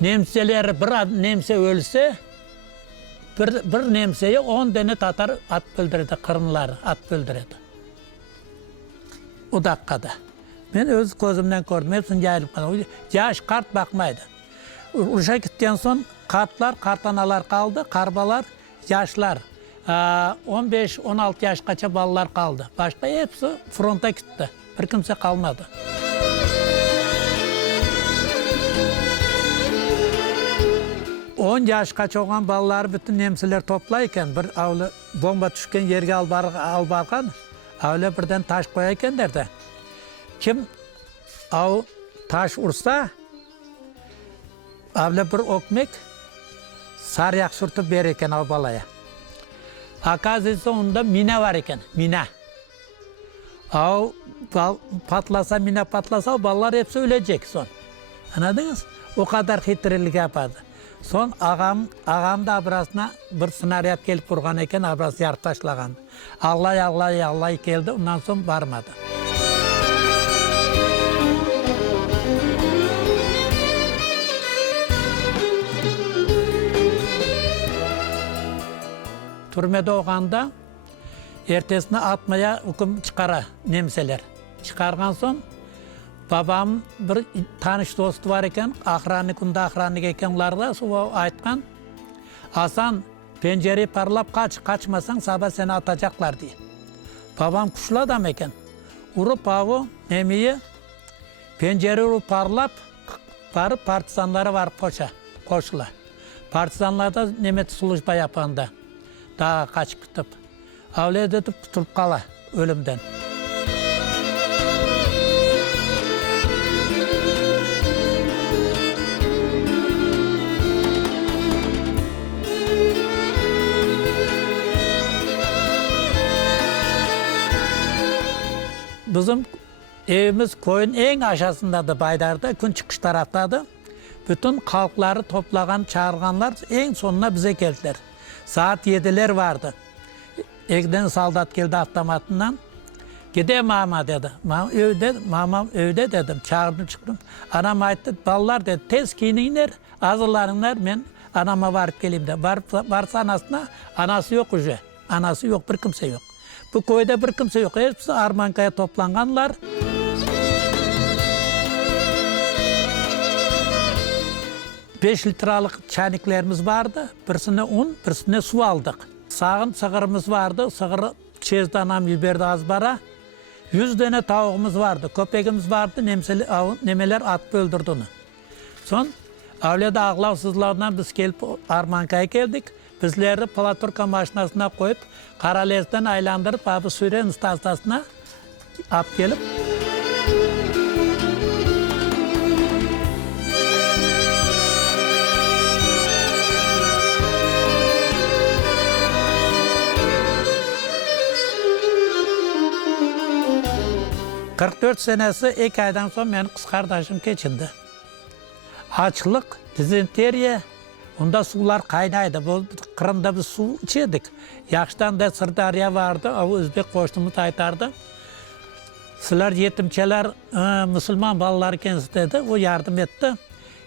Nemseler bir nemse ölse bir nemseye 10 tane Tatar at öldüredi, Kırımlar at öldüredi. O dakikada. Ben öz gözümden gördüm, hepsini yayılıp kaldı. Yaş kart bakmaydı. Uşa gittikten son kartanalar kaldı, karbalar, yaşlar. 15-16 yaşkaça balalar kaldı. Başka hepsi fronta gitti. Bir kimse kalmadı. On yaşkaça olan balaları bütün nemsiler toplayken bir avlı bomba düşken yerge al bargan, avlı birden taş koyarken derdi. Kim av taş ursa, avlı bir okmek sarıyak sürtüp verirken av balaya. Akazisi onda mine var eken, mine. Av patlasa, mine patlasa o ballar hepsi ölecek son. Anladınız? O kadar hitrelik yapardı. Son ağam da abrasına bir snaryat gelip vurgan eken abras yarıp taşlagan. Allah geldi, ondan son varmadı. Türmede oğanda ertesine atmaya hüküm çıkara nemseler. Çıkargan son babam bir tanış dostu var eken, ahranlık ekenlarda su aytkan. Hasan pencereyi parlap kaçmasan sabah seni atacaklar diye. Babam kuşlu adam eken. Urup avu nemiyi pencereyi parlap varıp partizanlara var koşula. Partizanlarda nemet suluşba yapanda. Dağa kaçıp gitip. Avlaya dedip tutulup kala ölümden. Bizim evimiz koyun en aşağısındadı Baydar'da, gün çıkış taraftaydı. Bütün halkları toplagan, çağırganlar en sonuna bize geldiler. Saat 7'ler vardı. Evden saldat geldi avtomatından. Gideyim mama dedi. Mamam evde dedim. Çağırdım çıktım. Anam ayıttı, ballar dedi. Tez kiyinler, hazırlanınlar. Ben anama varıp geleyim de. Varsa anasına, anası yok уже. Anası yok, bir kimse yok. Bu köyde bir kimse yok. Hepsi Armankaya toplanganlar. Beş litrelik çayniklerimiz vardı. Birisine un, birisine su aldık. Sağın sığırımız vardı. Sığırı çezdi anam yüberdi az bara. 100 tane tavuğumuz vardı. Köpeğimiz vardı. Nemeler at öldürdü onu. Son avlada ağlav sızlarından biz gelip Armankaya geldik. Bizleri Platurka maşinasına koyup Karalez'den aylandırıp abi Süren istasyasına ap gelip ...44 senesi 2 aydan sonra benim kız kardeşim geçindi. Açlık, dizenteriya, onda sular kaynaydı. Bu Kırım'da biz su içiyorduk. Yaştan da Sırdarya vardı, o Özbek koştuğumuz aytardı. Sizler yetimçeler, Müslüman balalar kendisi dedi, o yardım etti.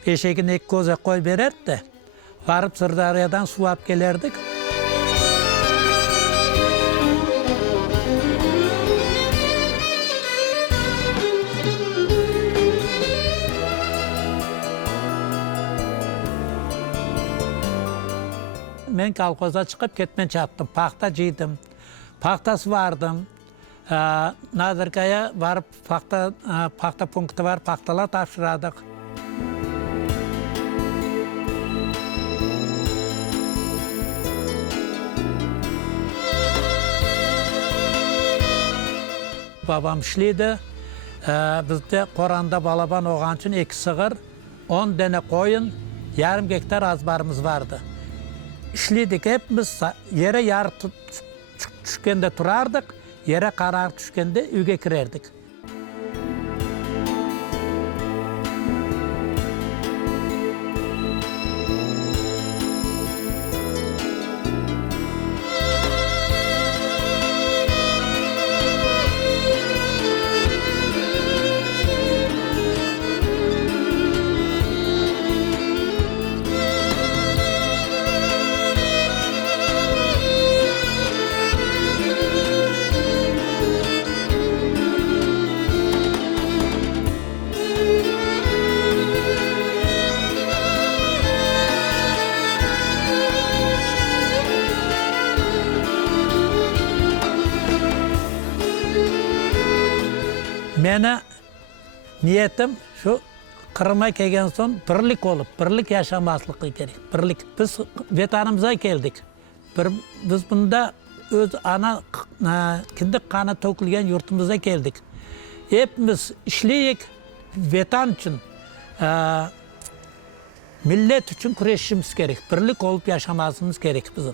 Eşeğini iki koza koy vererdi. Varıp Sırdarya'dan su alıp gelirdik. Ben kalkoza çıkıp ketmen çattım, pakta ciydim. Paktası vardım. Nazırkaya varıp pakta punktu var, paktalar taşıradık. Babam işliydi. Bizde Koran'da balaban oğan için 2 sığır, 10 tane koyun, yarım hektar azbarımız vardı. İşliydik hepimiz yere yarı düşkende turardık, yere karar düşkende üge kirerdik. Mene niyetim şu Kırım'a kelgen son birlik olup, birlik yaşamaslık gerek. Birlik. Biz vatanımıza geldik. Biz bunda öz ana kindik kanı tökülgen yurtumuza geldik. Hepimiz işleyik, vatan için, millet için kureshimiz gerek. Birlik olup yaşamasımız gerek bizim.